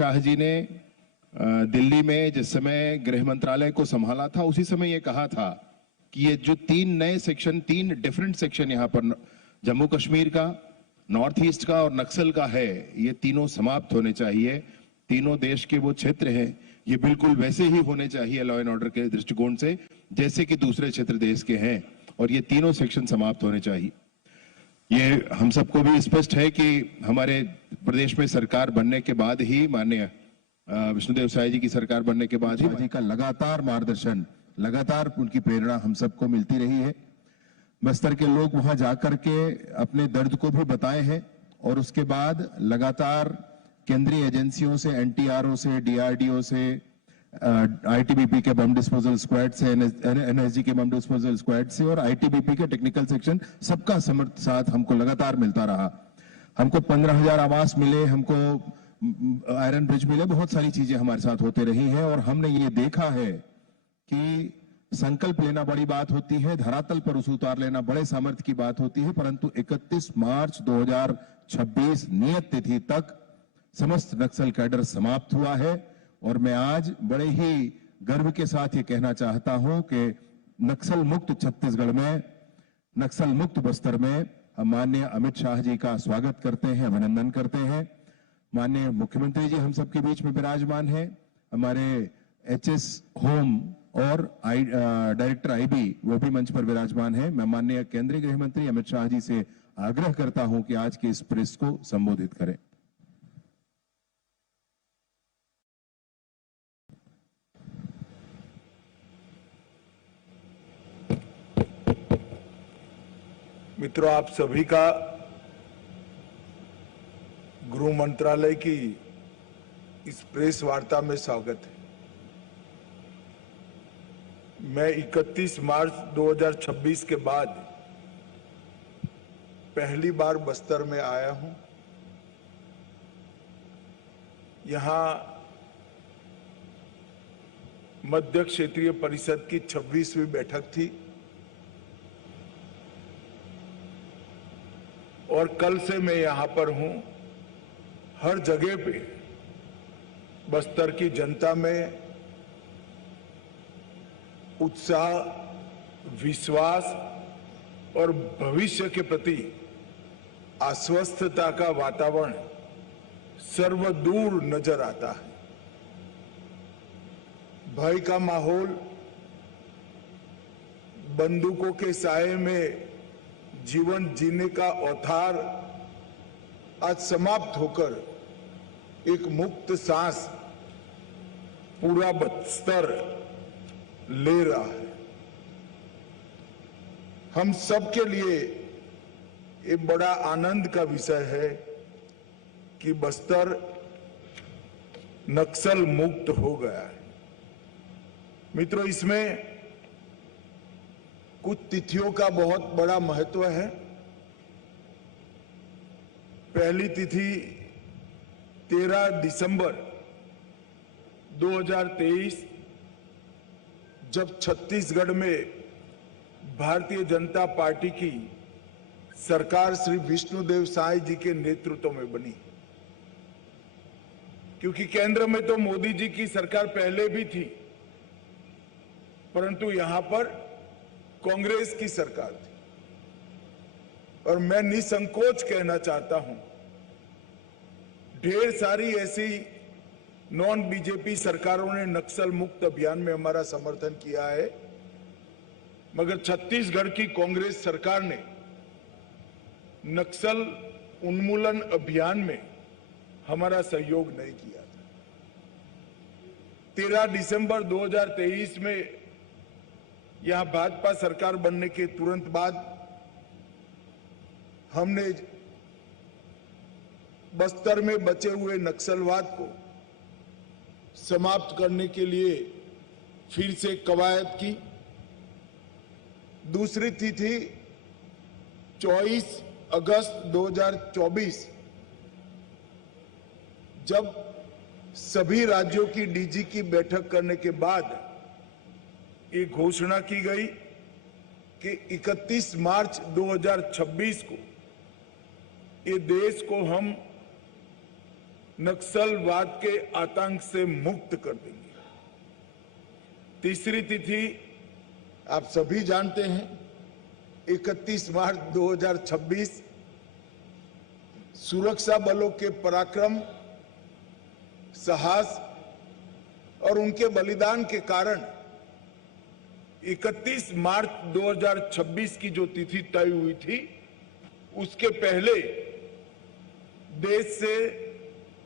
शाह जी ने दिल्ली में जिस समय गृह मंत्रालय को संभाला था उसी समय ये कहा था कि ये जो तीन डिफरेंट सेक्शन यहाँ पर जम्मू कश्मीर का, नॉर्थ ईस्ट का और नक्सल का है, ये तीनों समाप्त होने चाहिए। तीनों देश के वो क्षेत्र हैं, ये बिल्कुल वैसे ही होने चाहिए लॉ एंड ऑर्डर के दृष्टिकोण से जैसे कि दूसरे क्षेत्र देश के हैं, और ये तीनों सेक्शन समाप्त होने चाहिए। ये हम सबको भी स्पष्ट है कि हमारे प्रदेश में सरकार बनने के बाद ही, माननीय विष्णुदेव साय जी की सरकार बनने के बाद ही जी का लगातार मार्गदर्शन, लगातार उनकी प्रेरणा हम सबको मिलती रही है। बस्तर के लोग वहां जाकर के अपने दर्द को भी बताए हैं और उसके बाद लगातार केंद्रीय एजेंसियों से, एनटीआरओ से, डीआरडीओ से, आईटीबीपी के बम डिस्पोजल स्क्वाड से, एनएसजी के बम डिस्पोजल स्क्वाड से और आईटीबीपी के टेक्निकल सेक्शन, सबका साथ हमको लगातार मिलता रहा। हमको 15,000 आवास मिले, हमको आयरन ब्रिज मिले, बहुत सारी चीजें हमारे साथ होते रही हैं और हमने ये देखा है कि संकल्प लेना बड़ी बात होती है, धरातल पर उसे उतार लेना बड़े सामर्थ्य की बात होती है, परंतु 31 मार्च 2026 नियत तिथि तक समस्त नक्सल कैडर समाप्त हुआ है। और मैं आज बड़े ही गर्व के साथ ये कहना चाहता हूं कि नक्सल मुक्त छत्तीसगढ़ में, नक्सल मुक्त बस्तर में हम माननीय अमित शाह जी का स्वागत करते हैं, अभिनंदन करते हैं। माननीय मुख्यमंत्री जी हम सबके बीच में विराजमान हैं, हमारे एचएस होम और डायरेक्टर आईबी वो भी मंच पर विराजमान है। मैं माननीय केंद्रीय गृह मंत्री अमित शाह जी से आग्रह करता हूं कि आज के इस प्रेस को संबोधित करें। मित्रों, आप सभी का गृह मंत्रालय की इस प्रेस वार्ता में स्वागत है। मैं 31 मार्च 2026 के बाद पहली बार बस्तर में आया हूं। यहां मध्य क्षेत्रीय परिषद की 26वीं बैठक थी और कल से मैं यहां पर हूं। हर जगह पे बस्तर की जनता में उत्साह, विश्वास और भविष्य के प्रति आश्वस्तता का वातावरण सर्वदूर नजर आता है। भय का माहौल, बंदूकों के साए में जीवन जीने का औथार आज समाप्त होकर एक मुक्त सांस पूरा बस्तर ले रहा है। हम सबके लिए एक बड़ा आनंद का विषय है कि बस्तर नक्सल मुक्त हो गया है। मित्रों, इसमें कुछ तिथियों का बहुत बड़ा महत्व है। पहली तिथि 13 दिसंबर 2023, जब छत्तीसगढ़ में भारतीय जनता पार्टी की सरकार श्री विष्णुदेव साय जी के नेतृत्व में बनी। क्योंकि केंद्र में तो मोदी जी की सरकार पहले भी थी, परंतु यहां पर कांग्रेस की सरकार थी। और मैं निसंकोच कहना चाहता हूं, ढेर सारी ऐसी नॉन बीजेपी सरकारों ने नक्सल मुक्त अभियान में हमारा समर्थन किया है, मगर छत्तीसगढ़ की कांग्रेस सरकार ने नक्सल उन्मूलन अभियान में हमारा सहयोग नहीं किया था। 13 दिसंबर 2023 में यहां भाजपा सरकार बनने के तुरंत बाद हमने बस्तर में बचे हुए नक्सलवाद को समाप्त करने के लिए फिर से कवायद की। दूसरी तिथि 24 अगस्त 2024, जब सभी राज्यों की डीजी की बैठक करने के बाद ये घोषणा की गई कि 31 मार्च 2026 को ये देश को हम नक्सलवाद के आतंक से मुक्त कर देंगे। तीसरी तिथि आप सभी जानते हैं, 31 मार्च 2026 सुरक्षा बलों के पराक्रम, साहस और उनके बलिदान के कारण 31 मार्च 2026 की जो तिथि तय हुई थी, उसके पहले देश से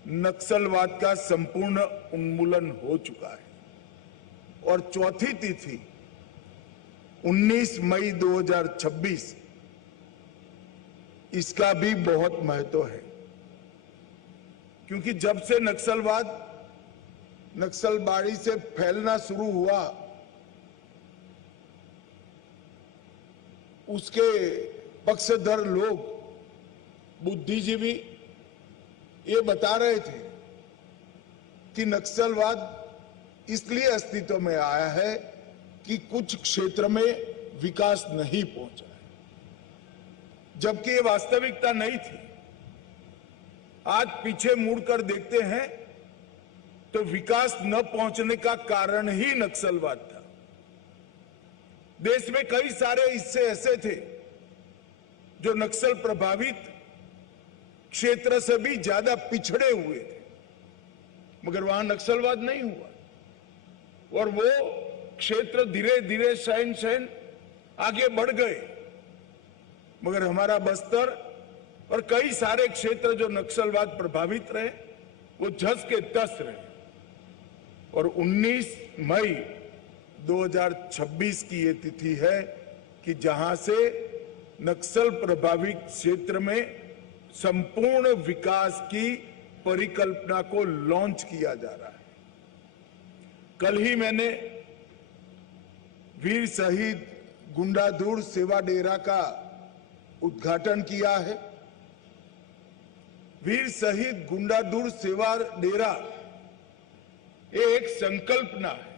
नक्सलवाद का संपूर्ण उन्मूलन हो चुका है। और चौथी तिथि 19 मई 2026, इसका भी बहुत महत्व है, क्योंकि जब से नक्सलबाड़ी से फैलना शुरू हुआ, उसके पक्षधर लोग, बुद्धिजीवी ये बता रहे थे कि नक्सलवाद इसलिए अस्तित्व में आया है कि कुछ क्षेत्र में विकास नहीं पहुंचा है, जबकि ये वास्तविकता नहीं थी। आज पीछे मुड़कर देखते हैं तो विकास न पहुंचने का कारण ही नक्सलवाद था। देश में कई सारे हिस्से ऐसे थे जो नक्सल प्रभावित क्षेत्र से भी ज्यादा पिछड़े हुए थे, मगर वहां नक्सलवाद नहीं हुआ और वो क्षेत्र धीरे धीरे शहन आगे बढ़ गए। मगर हमारा बस्तर और कई सारे क्षेत्र जो नक्सलवाद प्रभावित रहे, वो झस के तस रहे। और 19 मई 2026 की ये तिथि है कि जहां से नक्सल प्रभावित क्षेत्र में संपूर्ण विकास की परिकल्पना को लॉन्च किया जा रहा है। कल ही मैंने वीर शहीद गुंडाधुर सेवा डेरा का उद्घाटन किया है। वीर शहीद गुंडाधुर सेवा डेरा ये एक संकल्पना है।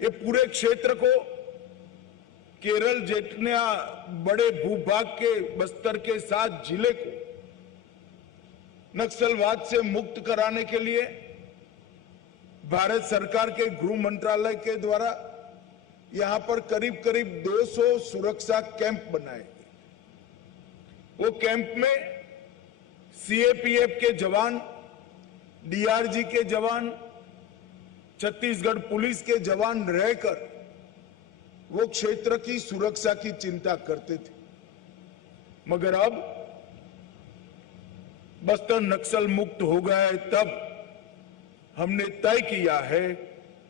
ये पूरे क्षेत्र को, केरल जितना बड़े भूभाग के बस्तर के 7 जिले को नक्सलवाद से मुक्त कराने के लिए भारत सरकार के गृह मंत्रालय के द्वारा यहां पर करीब करीब 200 सुरक्षा कैंप बनाए गए। वो कैंप में सीएपीएफ के जवान, डीआरजी के जवान, छत्तीसगढ़ पुलिस के जवान रहकर वो क्षेत्र की सुरक्षा की चिंता करते थे। मगर अब बस्तर नक्सल मुक्त हो गया है, तब हमने तय किया है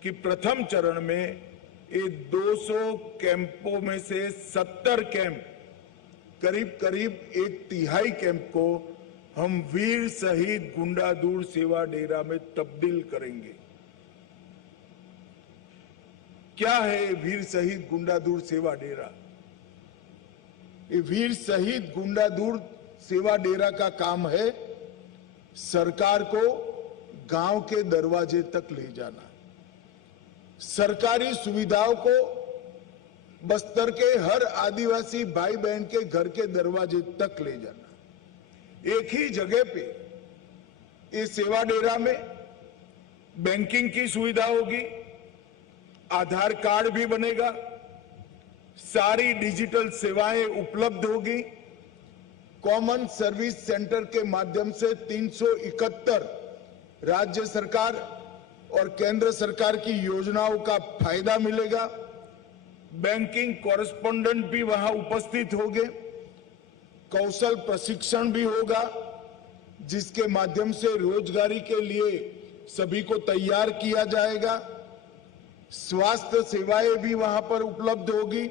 कि प्रथम चरण में ये 200 कैंपों में से 70 कैंप, करीब करीब 1/3 कैंप को हम वीर शहीद गुंडाधुर सेवा डेरा में तब्दील करेंगे। क्या है वीर शहीद गुंडाधुर सेवा डेरा? ये वीर शहीद गुंडाधुर सेवा डेरा का काम है सरकार को गांव के दरवाजे तक ले जाना, सरकारी सुविधाओं को बस्तर के हर आदिवासी भाई बहन के घर के दरवाजे तक ले जाना। एक ही जगह पे इस सेवा डेरा में बैंकिंग की सुविधा होगी, आधार कार्ड भी बनेगा, सारी डिजिटल सेवाएं उपलब्ध होगी। कॉमन सर्विस सेंटर के माध्यम से 371 राज्य सरकार और केंद्र सरकार की योजनाओं का फायदा मिलेगा। बैंकिंग कॉरेस्पोंडेंट भी वहां उपस्थित होंगे, कौशल प्रशिक्षण भी होगा, जिसके माध्यम से रोजगारी के लिए सभी को तैयार किया जाएगा। स्वास्थ्य सेवाएं भी वहां पर उपलब्ध होगी,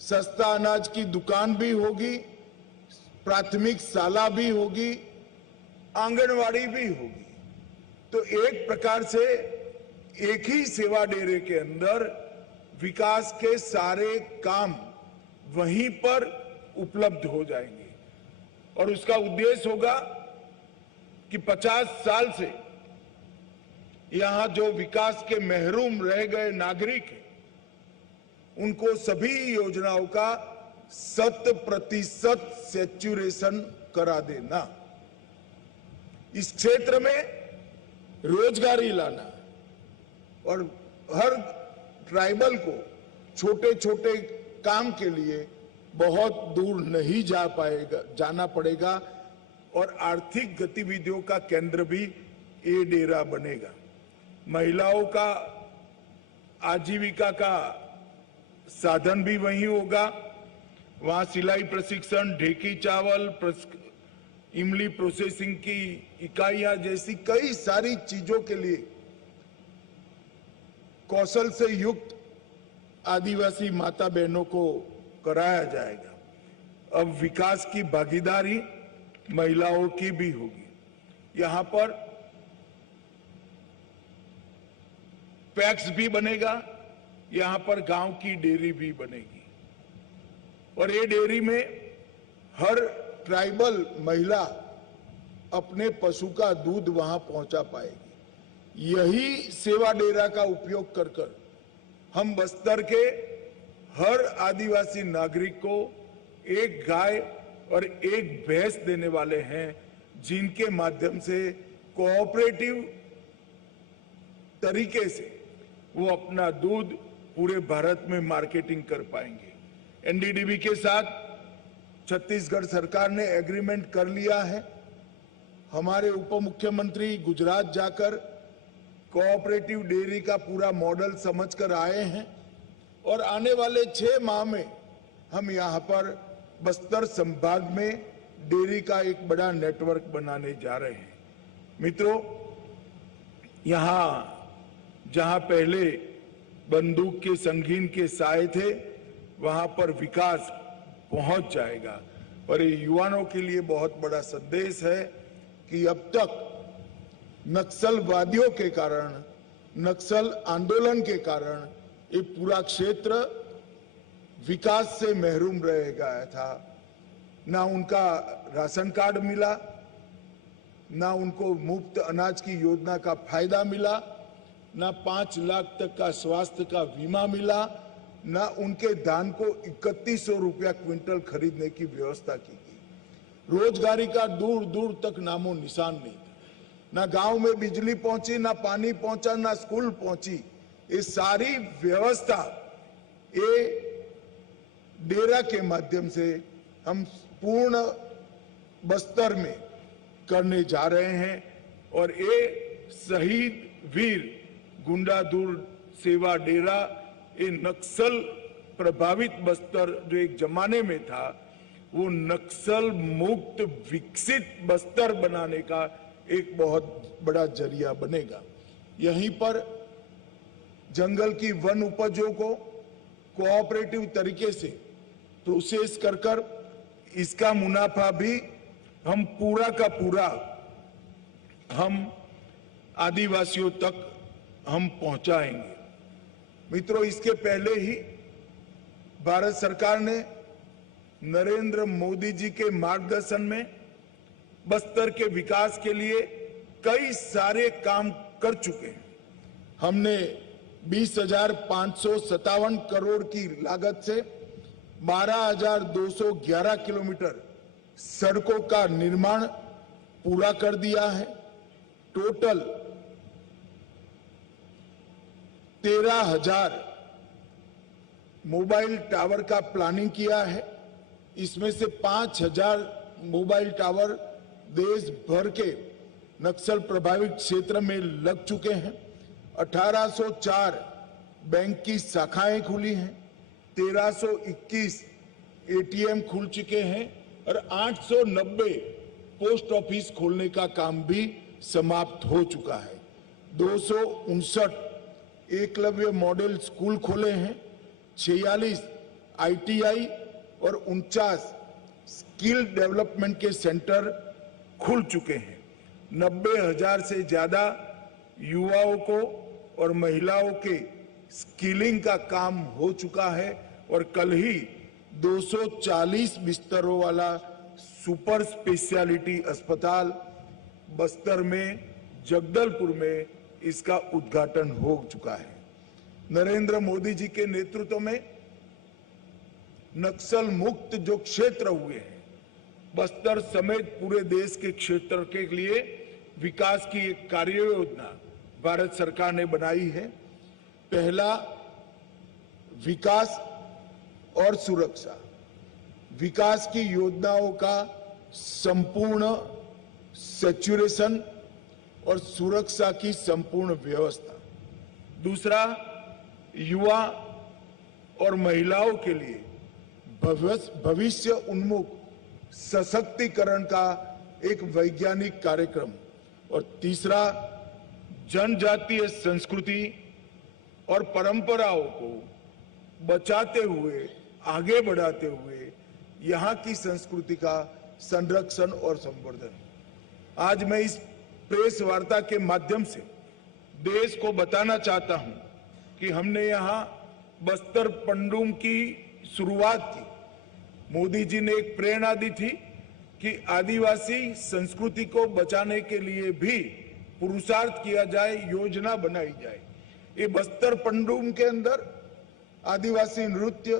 सस्ता अनाज की दुकान भी होगी, प्राथमिक शाला भी होगी, आंगनवाड़ी भी होगी। तो एक प्रकार से एक ही सेवा डेरे के अंदर विकास के सारे काम वहीं पर उपलब्ध हो जाएंगे। और उसका उद्देश्य होगा कि 50 साल से यहां जो विकास के महरूम रह गए नागरिक हैं, उनको सभी योजनाओं का 100% सैचुरेशन करा देना। इस क्षेत्र में रोजगारी लाना और हर ट्राइबल को छोटे छोटे काम के लिए बहुत दूर नहीं जाना पड़ेगा और आर्थिक गतिविधियों का केंद्र भी ये डेरा बनेगा। महिलाओं का आजीविका का साधन भी वहीं होगा। वहां सिलाई प्रशिक्षण, ढेकी चावल, इमली प्रोसेसिंग की इकाइयां जैसी कई सारी चीजों के लिए कौशल से युक्त आदिवासी माता बहनों को कराया जाएगा। अब विकास की भागीदारी महिलाओं की भी होगी। यहां पर पैक्स भी बनेगा, यहां पर गांव की डेयरी भी बनेगी और ये डेयरी में हर ट्राइबल महिला अपने पशु का दूध वहां पहुंचा पाएगी। यही सेवा डेरा का उपयोग कर हम बस्तर के हर आदिवासी नागरिक को एक गाय और एक भैंस देने वाले हैं, जिनके माध्यम से कोऑपरेटिव तरीके से वो अपना दूध पूरे भारत में मार्केटिंग कर पाएंगे। एनडीडीबी के साथ छत्तीसगढ़ सरकार ने एग्रीमेंट कर लिया है। हमारे उप मुख्यमंत्री गुजरात जाकर कोऑपरेटिव डेयरी का पूरा मॉडल समझकर आए हैं और आने वाले 6 माह में हम यहां पर बस्तर संभाग में डेयरी का एक बड़ा नेटवर्क बनाने जा रहे हैं। मित्रों, यहां जहां पहले बंदूक के संगीन के साए थे, वहां पर विकास पहुंच जाएगा और ये युवाओं के लिए बहुत बड़ा संदेश है कि अब तक नक्सलवादियों के कारण, नक्सल आंदोलन के कारण ये पूरा क्षेत्र विकास से महरूम रह गया था। ना उनका राशन कार्ड मिला, ना उनको मुफ्त अनाज की योजना का फायदा मिला, ना 5 लाख तक का स्वास्थ्य का बीमा मिला, ना उनके धान को 3100 रुपया क्विंटल खरीदने की व्यवस्था की गई। रोजगारी का दूर दूर तक नामो निशान नहीं था। ना गांव में बिजली पहुंची, ना पानी पहुंचा, ना स्कूल पहुंची। ये सारी व्यवस्था ये डेरा के माध्यम से हम पूर्ण बस्तर में करने जा रहे हैं और ये शहीद वीर गुंडाधुर सेवा डेरा, ये नक्सल प्रभावित बस्तर जो एक जमाने में था, वो नक्सल मुक्त विकसित बस्तर बनाने का एक बहुत बड़ा जरिया बनेगा। यहीं पर जंगल की वन उपजों को कोऑपरेटिव तरीके से प्रोसेस कर इसका मुनाफा भी हम पूरा का पूरा हम आदिवासियों तक हम पहुंचाएंगे। मित्रों, इसके पहले ही भारत सरकार ने नरेंद्र मोदी जी के मार्गदर्शन में बस्तर के विकास के लिए कई सारे काम कर चुके हैं। हमने 20,557 करोड़ की लागत से 12,211 किलोमीटर सड़कों का निर्माण पूरा कर दिया है। टोटल 13,000 मोबाइल टावर का प्लानिंग किया है। इसमें से 5,000 मोबाइल टावर देश भर के नक्सल प्रभावित क्षेत्र में लग चुके हैं। 1804 बैंक की शाखाएं खुली हैं, 1321 एटीएम खुल चुके हैं और 890 पोस्ट ऑफिस खोलने का काम भी समाप्त हो चुका है। 259 एकलव्य मॉडल स्कूल खोले हैं, 46 आईटीआई और 49 स्किल डेवलपमेंट के सेंटर खुल चुके हैं। 90,000 से ज्यादा युवाओं को और महिलाओं के स्किलिंग का काम हो चुका है और कल ही 240 बिस्तरों वाला सुपर स्पेशलिटी अस्पताल बस्तर में, जगदलपुर में इसका उद्घाटन हो चुका है। नरेंद्र मोदी जी के नेतृत्व में नक्सल मुक्त जो क्षेत्र हुए हैं, बस्तर समेत पूरे देश के क्षेत्र के लिए विकास की एक कार्य योजना भारत सरकार ने बनाई है। पहला, विकास और सुरक्षा, विकास की योजनाओं का संपूर्ण सैचुरेशन और सुरक्षा की संपूर्ण व्यवस्था। दूसरा, युवा और महिलाओं के लिए भविष्य उन्मुख सशक्तिकरण का एक वैज्ञानिक कार्यक्रम। और तीसरा, जनजातीय संस्कृति और परंपराओं को बचाते हुए, आगे बढ़ाते हुए यहाँ की संस्कृति का संरक्षण और संवर्धन। आज मैं इस प्रेस वार्ता के माध्यम से देश को बताना चाहता हूं कि हमने यहाँ बस्तर पंडुम की शुरुआत की। मोदी जी ने एक प्रेरणा दी थी कि आदिवासी संस्कृति को बचाने के लिए भी पुरुषार्थ किया जाए, योजना बनाई जाए। ये बस्तर पंडुम के अंदर आदिवासी नृत्य,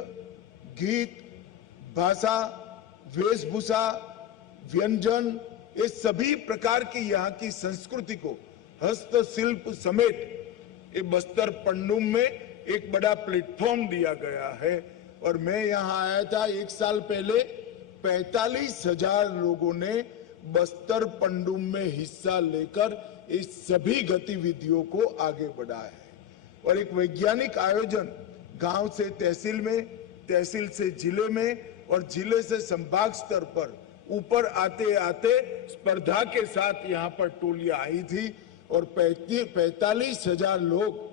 गीत, भाषा, वेशभूषा, व्यंजन, ये सभी प्रकार की यहाँ की संस्कृति को हस्तशिल्प समेत ये बस्तर पंडुम में एक बड़ा प्लेटफॉर्म दिया गया है। और मैं यहाँ आया था 1 साल पहले, 45,000 लोगों ने बस्तर पंडुम में हिस्सा लेकर इस सभी गतिविधियों को आगे बढ़ाया है। और एक वैज्ञानिक आयोजन गांव से तहसील में, तहसील से जिले में और जिले से संभाग स्तर पर ऊपर आते आते स्पर्धा के साथ यहाँ पर टोलियां आई थी और 45,000 लोग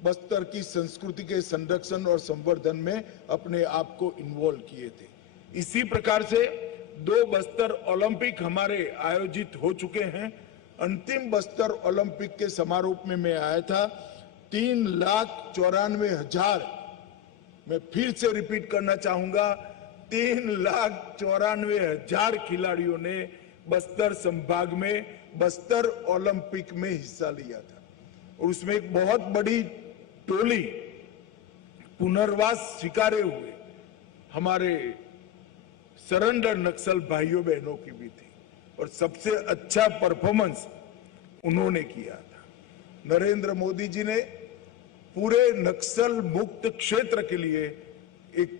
बस्तर की संस्कृति के संरक्षण और संवर्धन में अपने आप को इन्वॉल्व किए थे। इसी प्रकार से 2 बस्तर ओलंपिक हमारे आयोजित हो चुके हैं। अंतिम बस्तर ओलंपिक के समारोह में मैं आया था। 3,94,000, मैं फिर से रिपीट करना चाहूंगा, 3,94,000 खिलाड़ियों ने बस्तर संभाग में बस्तर ओलंपिक में हिस्सा लिया था। और उसमें एक बहुत बड़ी टोली पुनर्वास स्वीकारे हुए हमारे सरेंडर नक्सल भाइयों बहनों की भी थी और सबसे अच्छा परफॉर्मेंस उन्होंने किया था। नरेंद्र मोदी जी ने पूरे नक्सल मुक्त क्षेत्र के लिए एक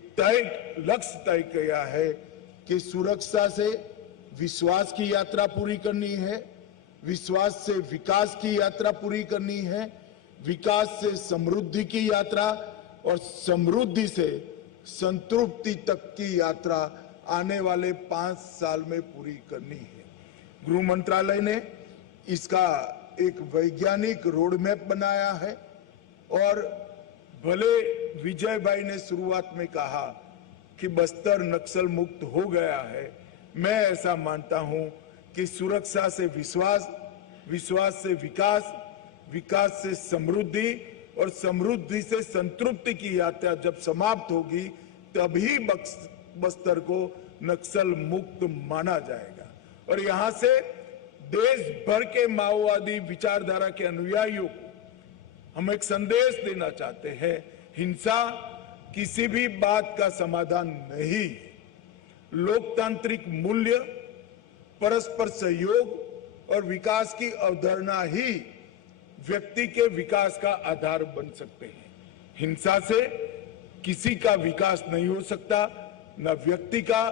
लक्ष्य तय किया है कि सुरक्षा से विश्वास की यात्रा पूरी करनी है, विश्वास से विकास की यात्रा पूरी करनी है, विकास से समृद्धि की यात्रा और समृद्धि से संतृप्ति तक की यात्रा आने वाले 5 साल में पूरी करनी है। गृह मंत्रालय ने इसका एक वैज्ञानिक रोड मैप बनाया है। और भले विजय भाई ने शुरुआत में कहा कि बस्तर नक्सल मुक्त हो गया है, मैं ऐसा मानता हूं कि सुरक्षा से विश्वास, विश्वास से विकास, विकास से समृद्धि और समृद्धि से संतृप्ति की यात्रा जब समाप्त होगी तभी बस्तर को नक्सल मुक्त माना जाएगा। और यहां से देश भर के माओवादी विचारधारा के अनुयायियों को हम एक संदेश देना चाहते हैं, हिंसा किसी भी बात का समाधान नहीं है। लोकतांत्रिक मूल्य, परस्पर सहयोग और विकास की अवधारणा ही व्यक्ति के विकास का आधार बन सकते हैं। हिंसा से किसी का विकास नहीं हो सकता, न व्यक्ति का,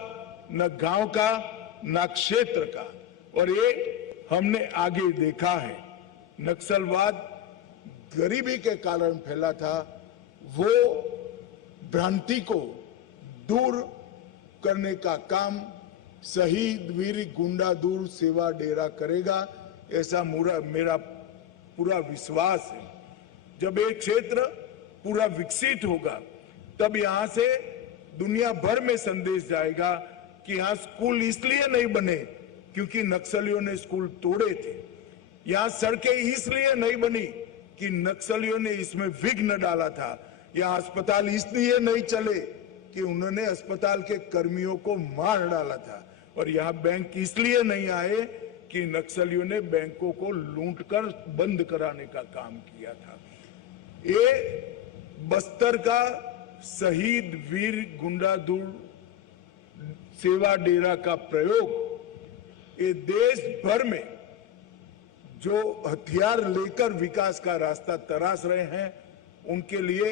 न गांव का, न क्षेत्र का। और ये हमने आगे देखा है। नक्सलवाद गरीबी के कारण फैला था, वो भ्रांति को दूर करने का काम शहीद वीर गुंडा दूर सेवा डेरा करेगा, ऐसा मेरा पूरा विश्वास है। जब एक क्षेत्र पूरा विकसित होगा तब यहां से दुनिया भर में संदेश जाएगा कि यहां स्कूल इसलिए नहीं बने क्योंकि नक्सलियों ने स्कूल तोड़े थे, यहां सड़कें इसलिए नहीं बनी कि नक्सलियों ने इसमें विघ्न डाला था, यहां अस्पताल इसलिए नहीं चले कि उन्होंने अस्पताल के कर्मियों को मार डाला था, और यहां बैंक इसलिए नहीं आए कि नक्सलियों ने बैंकों को लूटकर बंद कराने का काम किया था। ये बस्तर का शहीद वीर गुंडादूर सेवा डेरा का प्रयोग ये देश भर में जो हथियार लेकर विकास का रास्ता तराश रहे हैं, उनके लिए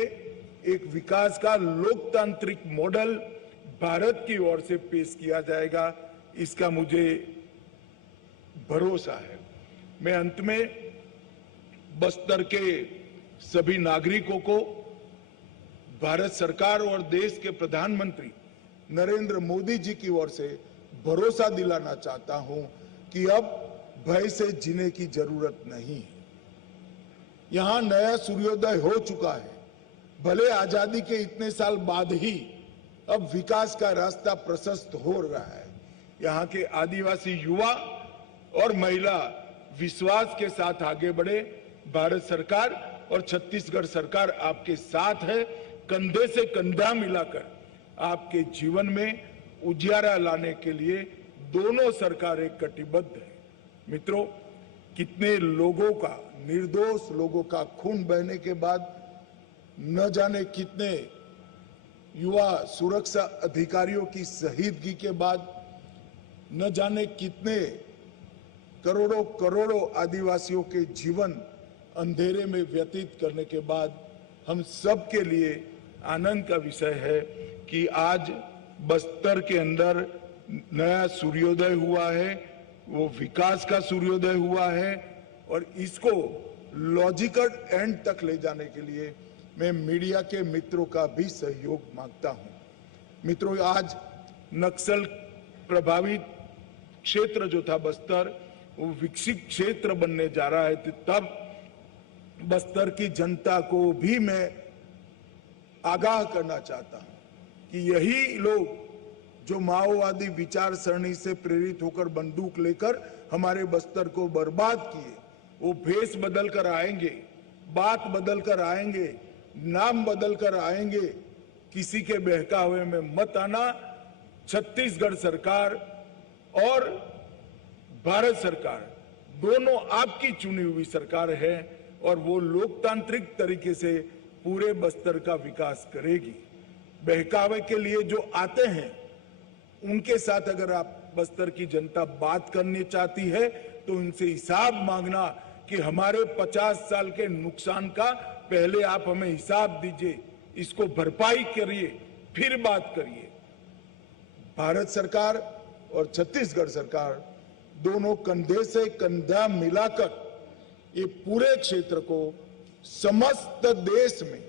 एक विकास का लोकतांत्रिक मॉडल भारत की ओर से पेश किया जाएगा, इसका मुझे भरोसा है। मैं अंत में बस्तर के सभी नागरिकों को भारत सरकार और देश के प्रधानमंत्री नरेंद्र मोदी जी की ओर से भरोसा दिलाना चाहता हूं कि अब भय से जीने की जरूरत नहीं है। यहां नया सूर्योदय हो चुका है। भले आजादी के इतने साल बाद ही अब विकास का रास्ता प्रशस्त हो रहा है। यहां के आदिवासी युवा और महिला विश्वास के साथ आगे बढ़े। भारत सरकार और छत्तीसगढ़ सरकार आपके साथ है। कंधे से कंधा मिलाकर आपके जीवन में उजियारा लाने के लिए दोनों सरकारें कटिबद्ध हैं। मित्रों, कितने लोगों का, निर्दोष लोगों का खून बहने के बाद, न जाने कितने युवा सुरक्षा अधिकारियों की शहीदगी के बाद, न जाने कितने करोड़ों करोड़ों आदिवासियों के जीवन अंधेरे में व्यतीत करने के बाद हम सब के लिए आनंद का विषय है कि आज बस्तर के अंदर नया सूर्योदय हुआ है, वो विकास का सूर्योदय हुआ है और इसको लॉजिकल एंड तक ले जाने के लिए मैं मीडिया के मित्रों का भी सहयोग मांगता हूं। मित्रों, आज नक्सल प्रभावित क्षेत्र जो था बस्तर, वो विकसित क्षेत्र बनने जा रहा है। तब बस्तर की जनता को भी मैं आगाह करना चाहता हूं कि यही लोग जो माओवादी विचार सरणी से प्रेरित होकर बंदूक लेकर हमारे बस्तर को बर्बाद किए, वो भेष बदल कर आएंगे, बात बदल कर आएंगे, नाम बदल कर आएंगे। किसी के बहकावे में मत आना। छत्तीसगढ़ सरकार और भारत सरकार दोनों आपकी चुनी हुई सरकार है और वो लोकतांत्रिक तरीके से पूरे बस्तर का विकास करेगी। बहकावे के लिए जो आते हैं उनके साथ अगर आप बस्तर की जनता बात करनी चाहती है तो उनसे हिसाब मांगना कि हमारे 50 साल के नुकसान का पहले आप हमें हिसाब दीजिए, इसको भरपाई करिए, फिर बात करिए। भारत सरकार और छत्तीसगढ़ सरकार दोनों कंधे से कंधा मिलाकर ये पूरे क्षेत्र को समस्त देश में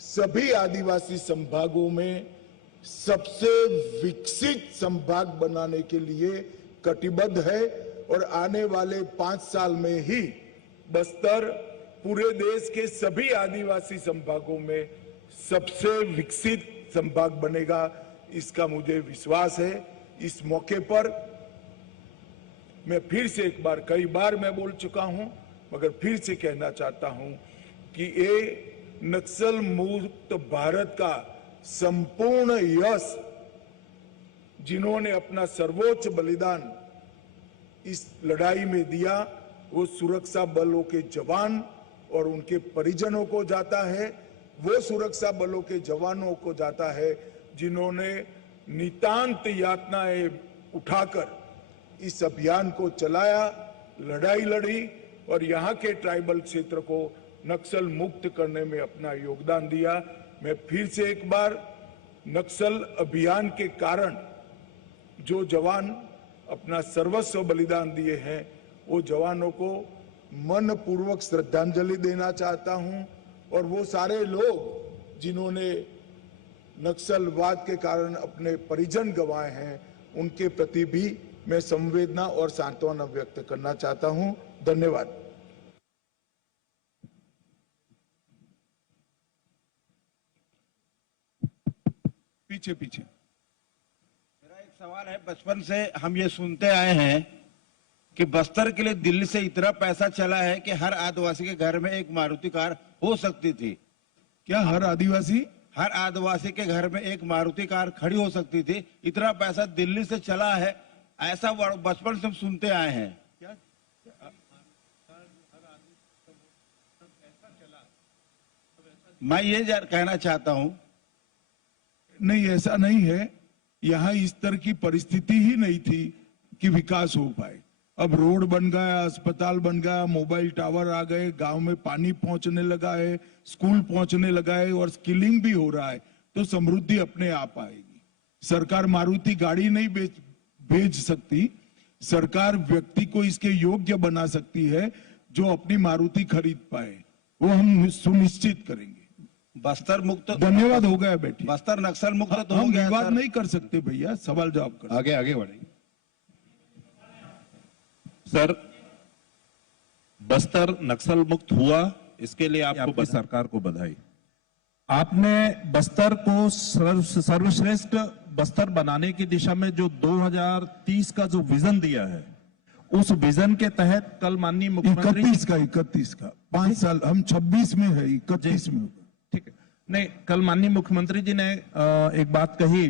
सभी आदिवासी संभागों में सबसे विकसित संभाग बनाने के लिए कटिबद्ध है और आने वाले 5 साल में ही बस्तर पूरे देश के सभी आदिवासी संभागों में सबसे विकसित संभाग बनेगा, इसका मुझे विश्वास है। इस मौके पर मैं फिर से एक बार, कई बार मैं बोल चुका हूं मगर फिर से कहना चाहता हूं कि ये नक्सल मुक्त भारत का संपूर्ण यश जिन्होंने अपना सर्वोच्च बलिदान इस लड़ाई में दिया, वो सुरक्षा बलों के जवान और उनके परिजनों को जाता है। वो सुरक्षा बलों के जवानों को जाता है जिन्होंने नितांत यातनाएं उठाकर इस अभियान को चलाया, लड़ाई लड़ी और यहाँ के ट्राइबल क्षेत्र को नक्सल मुक्त करने में अपना योगदान दिया। मैं फिर से एक बार नक्सल अभियान के कारण जो जवान अपना सर्वस्व बलिदान दिए हैं, वो जवानों को मन पूर्वक श्रद्धांजलि देना चाहता हूं और वो सारे लोग जिन्होंने नक्सलवाद के कारण अपने परिजन गंवाए हैं, उनके प्रति भी मैं संवेदना और सांत्वना व्यक्त करना चाहता हूं। धन्यवाद। पीछे पीछे मेरा एक सवाल है। बचपन से हम ये सुनते आए हैं कि बस्तर के लिए दिल्ली से इतना पैसा चला है कि हर आदिवासी के घर में एक मारुति कार हो सकती थी। क्या हर आदिवासी के घर में एक मारुति कार खड़ी हो सकती थी? इतना पैसा दिल्ली से चला है, ऐसा बचपन से हम सुनते आए हैं। क्या मैं ये कहना चाहता हूं, नहीं, ऐसा नहीं है। यहां इस तरह की परिस्थिति ही नहीं थी कि विकास हो पाए। अब रोड बन गया, अस्पताल बन गया, मोबाइल टावर आ गए, गांव में पानी पहुंचने लगा है, स्कूल पहुंचने लगा है और स्किलिंग भी हो रहा है, तो समृद्धि अपने आप आएगी। सरकार मारुति गाड़ी नहीं भेज सकती, सरकार व्यक्ति को इसके योग्य बना सकती है जो अपनी मारुति खरीद पाए, वो हम सुनिश्चित करेंगे। बस्तर मुक्त धन्यवाद, हो गया बेटी। बस्तर नक्सल मुक्त तो हो हम गया विवाद सर। नहीं कर सकते भैया, सवाल जवाब कर। आगे आगे बढ़ेंगे। सर, बस्तर नक्सल मुक्त हुआ, इसके लिए आपकी सरकार को बधाई। आपने बस्तर को सर्वश्रेष्ठ बस्तर बनाने की दिशा में जो 2030 का जो विजन दिया है, उस विजन के तहत कल माननीय मुख्यमंत्री 31 का 5 साल, हम 26 में है, 31 में होगा। ठीक है, नहीं, कल माननीय मुख्यमंत्री जी ने एक बात कही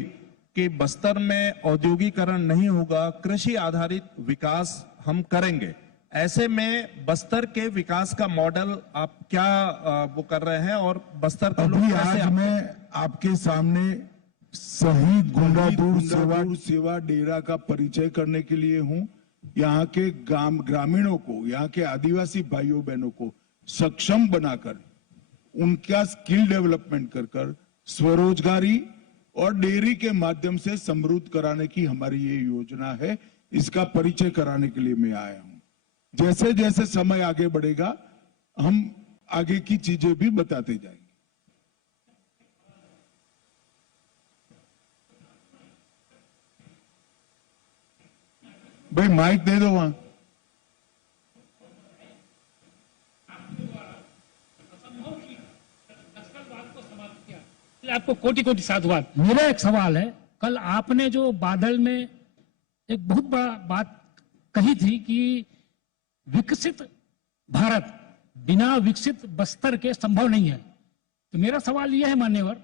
कि बस्तर में औद्योगिकरण नहीं होगा, कृषि आधारित विकास हम करेंगे। ऐसे में बस्तर के विकास का मॉडल आप क्या वो कर रहे हैं और बस्तर का अभी आज मैं आपके सामने शहीद गुंडादूर सेवा डेरा का परिचय करने के लिए हूं। यहाँ के ग्रामीणों को, यहाँ के आदिवासी भाइयों बहनों को सक्षम बनाकर उनका स्किल डेवलपमेंट कर स्वरोजगारी और डेयरी के माध्यम से समृद्ध कराने की हमारी ये योजना है। इसका परिचय कराने के लिए मैं आया हूं। जैसे जैसे समय आगे बढ़ेगा हम आगे की चीजें भी बताते जाएंगे। भाई माइक दे दो वहां। आपको कोटि कोटि साधुवाद। मेरा एक सवाल है, कल आपने जो बादल में एक बहुत बड़ा बात कही थी कि विकसित भारत बिना विकसित बस्तर के संभव नहीं है, तो मेरा सवाल यह है मान्यवर,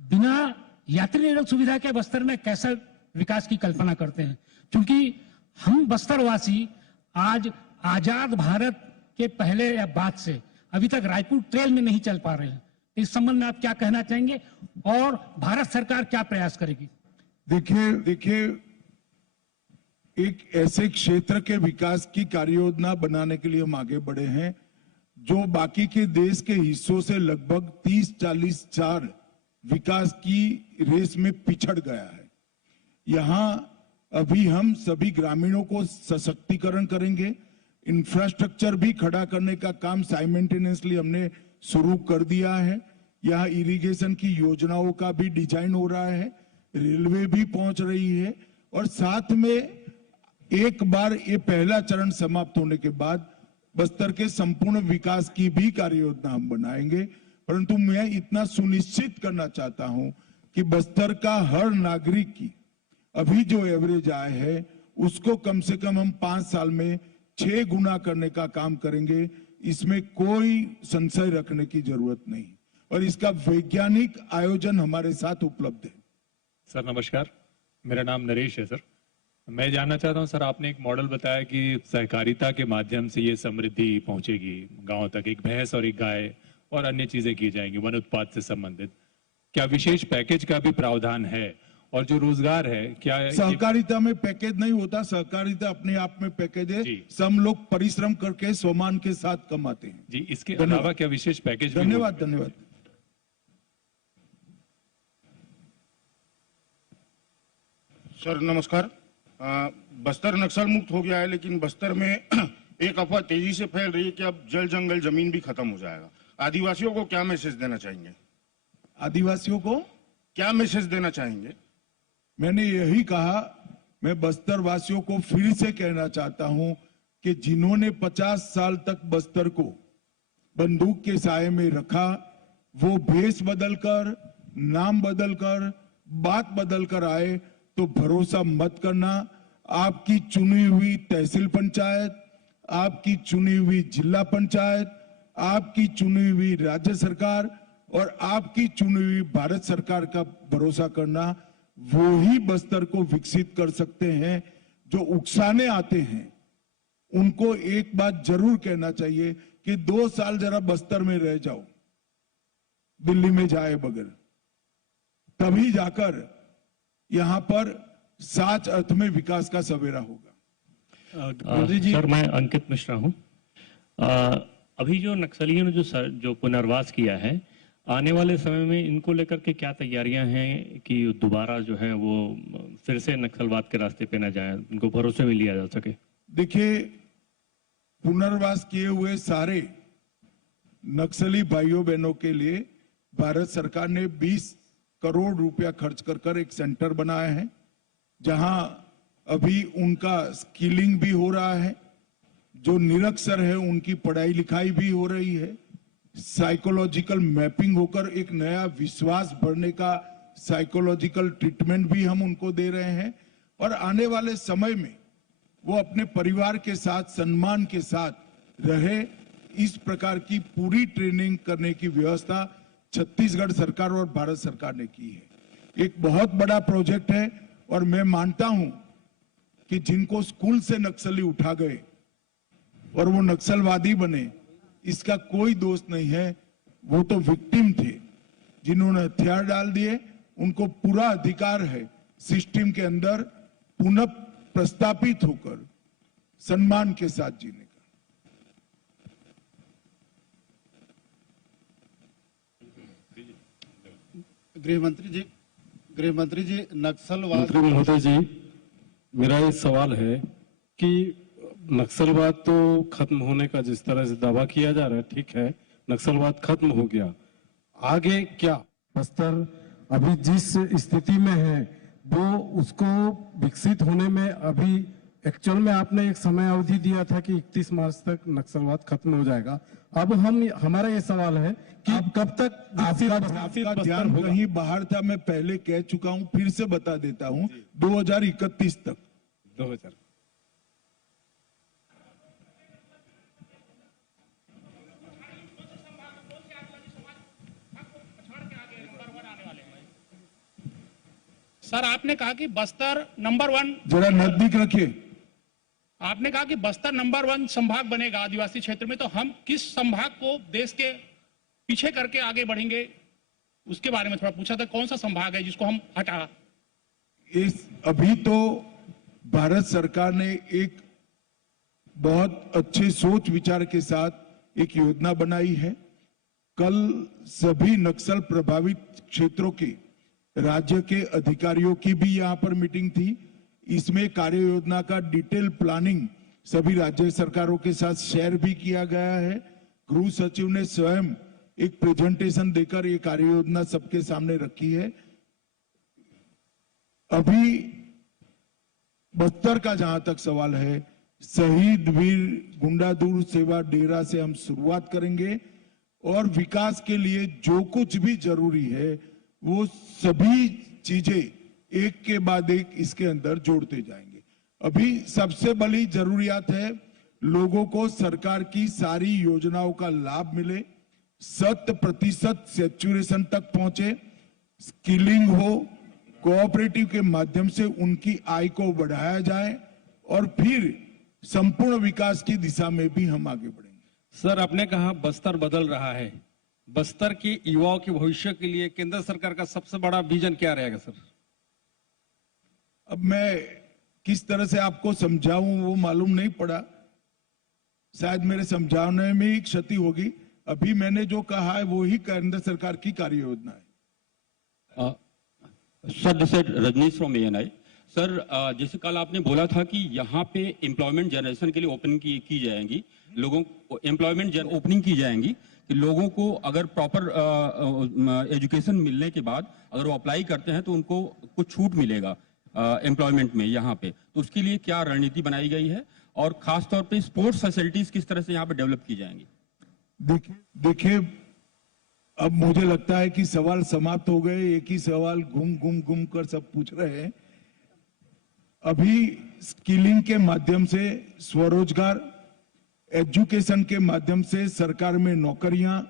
बिना यात्री निलंबन सुविधा के बस्तर में कैसा विकास की कल्पना करते हैं? क्योंकि हम बस्तरवासी आज आजाद भारत के पहले या बाद से अभी तक रायपुर ट्रेल में नहीं चल पा रहे हैं। इस संबंध में आप क्या कहना चाहेंगे और भारत सरकार क्या प्रयास करेगी? देखिए एक ऐसे क्षेत्र के विकास की कार्य योजना बनाने के लिए हम आगे बढ़े हैं जो बाकी के देश के हिस्सों से लगभग 30-40 साल विकास की रेस में पिछड़ गया है। यहाँ अभी हम सभी ग्रामीणों को सशक्तिकरण करेंगे, इंफ्रास्ट्रक्चर भी खड़ा करने का काम साइमल्टेनियसली हमने शुरू कर दिया है। यहाँ इरिगेशन की योजनाओं का भी डिजाइन हो रहा है, रेलवे भी पहुंच रही है और साथ में एक बार ये पहला चरण समाप्त होने के बाद बस्तर के संपूर्ण विकास की भी कार्य योजना हम बनाएंगे। परंतु मैं इतना सुनिश्चित करना चाहता हूं कि बस्तर का हर नागरिक की अभी जो एवरेज आय है उसको कम से कम हम 5 साल में 6 गुना करने का काम करेंगे। इसमें कोई संशय रखने की जरूरत नहीं और इसका वैज्ञानिक आयोजन हमारे साथ उपलब्ध है। सर नमस्कार, मेरा नाम नरेश है। सर मैं जानना चाहता हूं, सर आपने एक मॉडल बताया कि सहकारिता के माध्यम से ये समृद्धि पहुंचेगी गांव तक, एक भैंस और एक गाय और अन्य चीजें की जाएंगी वन उत्पाद से संबंधित। क्या विशेष पैकेज का भी प्रावधान है? और जो रोजगार है क्या सहकारिता में पैकेज नहीं होता, सहकारिता अपने आप में पैकेज है। सब लोग परिश्रम करके स्वमान के साथ कमाते हैं जी। इसके अलावा क्या विशेष पैकेज? धन्यवाद। धन्यवाद सर नमस्कार। बस्तर नक्सल मुक्त हो गया है, लेकिन बस्तर में एक अफवाह तेजी से फैल रही है कि अब जल जंगल जमीन भी खत्म हो जाएगा। आदिवासियों को क्या मैसेज देना चाहेंगे? आदिवासियों को क्या मैसेज देना चाहेंगे? मैंने यही कहा, मैं बस्तर वासियों को फिर से कहना चाहता हूं कि जिन्होंने 50 साल तक बस्तर को बंदूक के साए में रखा, वो भेष बदलकर, नाम बदलकर, बात बदलकर आए तो भरोसा मत करना। आपकी चुनी हुई तहसील पंचायत, आपकी चुनी हुई जिला पंचायत, आपकी चुनी हुई राज्य सरकार और आपकी चुनी हुई भारत सरकार का भरोसा करना, वो ही बस्तर को विकसित कर सकते हैं। जो उकसाने आते हैं उनको एक बात जरूर कहना चाहिए कि 2 साल जरा बस्तर में रह जाओ, दिल्ली में जाए बगैर, तभी जाकर यहां पर सच अर्थ में विकास का सवेरा होगा। सर मैं अंकित मिश्रा हूँ। अभी जो नक्सलियों ने जो पुनर्वास किया है, आने वाले समय में इनको लेकर के क्या तैयारियां हैं कि दोबारा जो है वो फिर से नक्सलवाद के रास्ते पे न जाए, उनको भरोसे में लिया जा सके? देखिए, पुनर्वास किए हुए सारे नक्सली भाइयों बहनों के लिए भारत सरकार ने 20 करोड़ रुपया खर्च कर एक सेंटर बनाया है, जहां अभी उनका स्किलिंग भी हो रहा है, जो निरक्षर है उनकी पढ़ाई लिखाई भी हो रही है, साइकोलॉजिकल मैपिंग होकर एक नया विश्वास बढ़ने का साइकोलॉजिकल ट्रीटमेंट भी हम उनको दे रहे हैं, और आने वाले समय में वो अपने परिवार के साथ सम्मान के साथ रहे, इस प्रकार की पूरी ट्रेनिंग करने की व्यवस्था छत्तीसगढ़ सरकार और भारत सरकार ने की है। एक बहुत बड़ा प्रोजेक्ट है, और मैं मानता हूं कि जिनको स्कूल से नक्सली उठा गए और वो नक्सलवादी बने, इसका कोई दोष नहीं है, वो तो विक्टिम थे। जिन्होंने हथियार डाल दिए, उनको पूरा अधिकार है सिस्टम के अंदर पुनः प्रस्तापित होकर सम्मान के साथ जीने का। गृह मंत्री जी, नक्सलवाद मंत्री महोदय जी, मेरा ये सवाल है कि नक्सलवाद तो खत्म होने का जिस तरह से दावा किया जा रहा है, ठीक है, नक्सलवाद खत्म हो गया, आगे क्या? बस्तर अभी जिस स्थिति में है वो उसको विकसित होने में अभी एक्चुअल में आपने एक समय अवधि दिया था कि 31 मार्च तक नक्सलवाद खत्म हो जाएगा। अब हमारा ये सवाल है कि कब तक आपका ध्यान कहीं बाहर था, मैं पहले कह चुका हूं, फिर से बता देता हूं, 2031 तक। 2000 सर, आपने कहा कि बस्तर नंबर 1, जरा नजदीक रखिए। आपने कहा कि बस्तर नंबर 1 संभाग बनेगा आदिवासी क्षेत्र में, तो हम किस संभाग को देश के पीछे करके आगे बढ़ेंगे, उसके बारे में थोड़ा पूछा था। कौन सा संभाग है जिसको हम हटा? अभी तो भारत सरकार ने एक बहुत अच्छे सोच विचार के साथ एक योजना बनाई है। कल सभी नक्सल प्रभावित क्षेत्रों के राज्य के अधिकारियों की भी यहां पर मीटिंग थी। इसमें कार्य योजना का डिटेल प्लानिंग सभी राज्य सरकारों के साथ शेयर भी किया गया है। गृह सचिव ने स्वयं एक प्रेजेंटेशन देकर ये कार्य योजना सबके सामने रखी है। अभी बस्तर का जहां तक सवाल है, शहीद वीर गुंडादुर सेवा डेरा से हम शुरुआत करेंगे, और विकास के लिए जो कुछ भी जरूरी है वो सभी चीजें एक के बाद एक इसके अंदर जोड़ते जाएंगे। अभी सबसे बड़ी जरूरियात है लोगों को सरकार की सारी योजनाओं का लाभ मिले, 100% सैचुरेशन तक पहुंचे, स्किलिंग हो, कोऑपरेटिव के माध्यम से उनकी आय को बढ़ाया जाए, और फिर संपूर्ण विकास की दिशा में भी हम आगे बढ़ेंगे। सर, आपने कहा बस्तर बदल रहा है, बस्तर के युवाओं के भविष्य के लिए केंद्र सरकार का सबसे बड़ा विजन क्या रहेगा सर? अब मैं किस तरह से आपको समझाऊं वो मालूम नहीं पड़ा, शायद मेरे समझाने में ही क्षति होगी। अभी मैंने जो कहा है वो ही केंद्र सरकार की कार्य योजना है। Sir, this is Rajnish from ANI। Sir, जैसे कल आपने बोला था कि यहाँ पे एम्प्लॉयमेंट जनरेशन के लिए ओपनिंग की जाएंगी, लोगों को एम्प्लॉयमेंट ओपनिंग की जाएंगी कि लोगों को अगर प्रॉपर एजुकेशन मिलने के बाद अगर वो अप्लाई करते हैं तो उनको कुछ छूट मिलेगा एम्प्लॉयमेंट में यहाँ पे, तो उसके लिए क्या रणनीति बनाई गई है, और खास तौर पे स्पोर्ट्स फैसिलिटीज किस तरह से यहाँ पे डेवलप की जाएंगी? देखिए, अब मुझे लगता है कि सवाल समाप्त हो गए, एक ही सवाल घूम कर सब पूछ रहे हैं। अभी स्किलिंग के माध्यम से स्वरोजगार, एजुकेशन के माध्यम से सरकार में नौकरियां,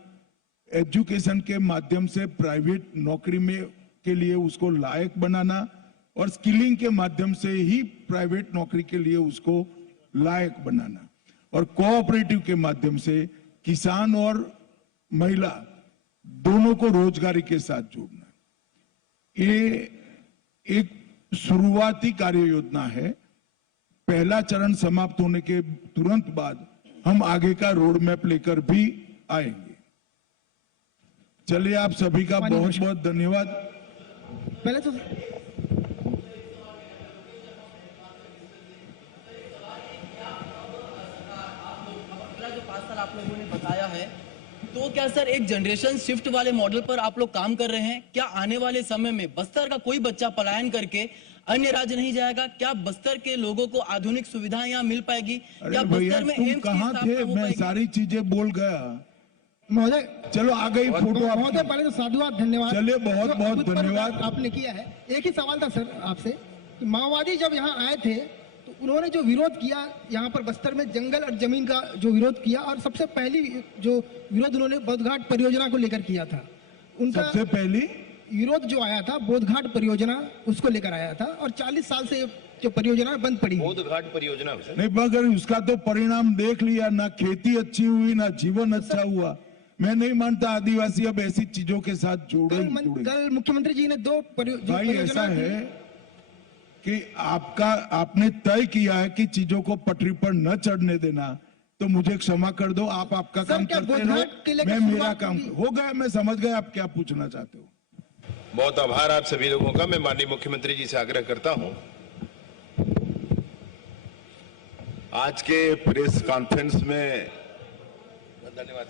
एजुकेशन के माध्यम से प्राइवेट नौकरी में के लिए उसको लायक बनाना, और स्किलिंग के माध्यम से ही प्राइवेट नौकरी के लिए उसको लायक बनाना, और कोऑपरेटिव के माध्यम से किसान और महिला दोनों को रोजगारी के साथ जोड़ना। ये एक शुरुआती कार्य योजना है। पहला चरण समाप्त होने के तुरंत बाद हम आगे का रोड मैप लेकर भी आएंगे। चलिए, आप सभी का बहुत बहुत धन्यवाद। पहले तो जो 5 साल आप लोगों ने बताया है, तो क्या सर एक जनरेशन शिफ्ट वाले मॉडल पर आप लोग काम कर रहे हैं? क्या आने वाले समय में बस्तर का कोई बच्चा पलायन करके अन्य राज्य नहीं जाएगा? क्या बस्तर के लोगों को आधुनिक सुविधाएं यहाँ मिल पाएगी? क्या बस्तर में तुम कहाँ थे? मैं सारी चीजें बोल गया महोदय। चलो आ गई फोटो। महोदय पहले तो साधुवाद, धन्यवाद। चलिए, बहुत बहुत धन्यवाद आपने किया है। एक ही सवाल था सर आपसे कि माओवादी जब यहाँ आए थे तो उन्होंने जो विरोध किया यहाँ पर बस्तर में जंगल और जमीन का जो विरोध किया, और सबसे पहली जो विरोध उन्होंने बोधघाट परियोजना को लेकर किया था। उनका सबसे पहली विरोध जो आया था बोधघाट परियोजना, उसको लेकर आया था, और 40 साल से जो परियोजना बंद पड़ी। बोधघाट परियोजना नहीं, मगर उसका तो परिणाम देख लिया ना, खेती अच्छी हुई ना जीवन अच्छा हुआ। मैं नहीं मानता आदिवासी अब ऐसी चीजों के साथ जुड़े। कल मुख्यमंत्री जी ने दो भाई ऐसा है कि आपने तय किया है कि चीजों को पटरी पर न चढ़ने देना, तो मुझे क्षमा कर दो। आप आपका काम करते रहो, मैं मेरा काम। हो गया, मैं समझ गया आप क्या पूछना चाहते हो। बहुत आभार आप सभी लोगों का। मैं माननीय मुख्यमंत्री जी से आग्रह करता हूं, आज के प्रेस कॉन्फ्रेंस में धन्यवाद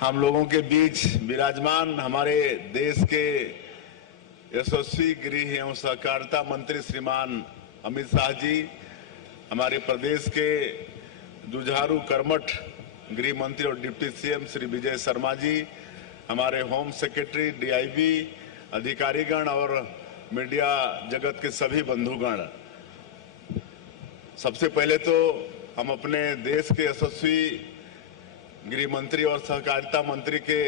हम लोगों के बीच विराजमान हमारे देश के यशस्वी गृह एवं सहकारिता मंत्री श्रीमान अमित शाह जी, हमारे प्रदेश के जुझारू कर्मठ गृह मंत्री और डिप्टी सीएम श्री विजय शर्मा जी, हमारे होम सेक्रेटरी, डीआईबी, अधिकारीगण और मीडिया जगत के सभी बंधुगण, सबसे पहले तो हम अपने देश के यशस्वी गृह मंत्री और सहकारिता मंत्री के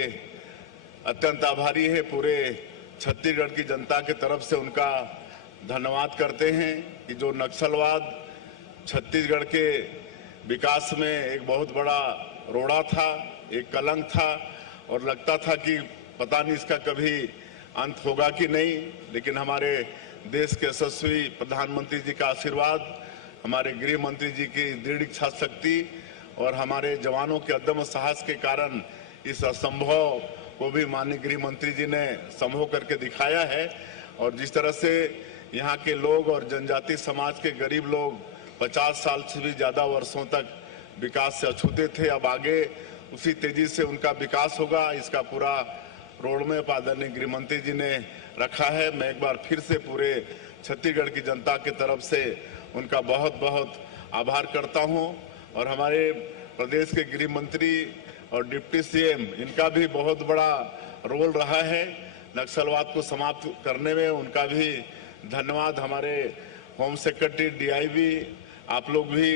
अत्यंत आभारी है। पूरे छत्तीसगढ़ की जनता के तरफ से उनका धन्यवाद करते हैं कि जो नक्सलवाद छत्तीसगढ़ के विकास में एक बहुत बड़ा रोड़ा था, एक कलंक था, और लगता था कि पता नहीं इसका कभी अंत होगा कि नहीं। लेकिन हमारे देश के यशस्वी प्रधानमंत्री जी का आशीर्वाद, हमारे गृह मंत्री जी की दृढ़ इच्छा शक्ति और हमारे जवानों के अदम्य साहस के कारण इस असंभव को भी माननीय गृह मंत्री जी ने संभव करके दिखाया है। और जिस तरह से यहाँ के लोग और जनजाति समाज के गरीब लोग 50 साल से भी ज्यादा वर्षों तक विकास से अछूते थे, अब आगे उसी तेजी से उनका विकास होगा। इसका पूरा रोड मैप आदरणीय गृह मंत्री जी ने रखा है। मैं एक बार फिर से पूरे छत्तीसगढ़ की जनता की तरफ से उनका बहुत बहुत आभार करता हूं। और हमारे प्रदेश के गृह मंत्री और डिप्टी सीएम, इनका भी बहुत बड़ा रोल रहा है नक्सलवाद को समाप्त करने में, उनका भी धन्यवाद। हमारे होम सेक्रेटरी, डीआईबी, आप लोग भी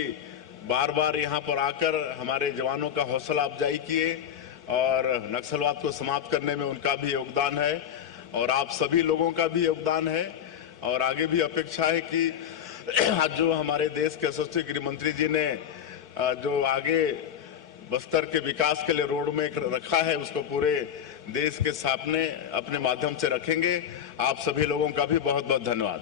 बार बार यहाँ पर आकर हमारे जवानों का हौसला अफजाई किए और नक्सलवाद को समाप्त करने में उनका भी योगदान है और आप सभी लोगों का भी योगदान है। और आगे भी अपेक्षा है कि आज जो हमारे देश के यशस्वी गृह मंत्री जी ने जो आगे बस्तर के विकास के लिए रोड में रखा है, उसको पूरे देश के सामने अपने माध्यम से रखेंगे। आप सभी लोगों का भी बहुत बहुत धन्यवाद।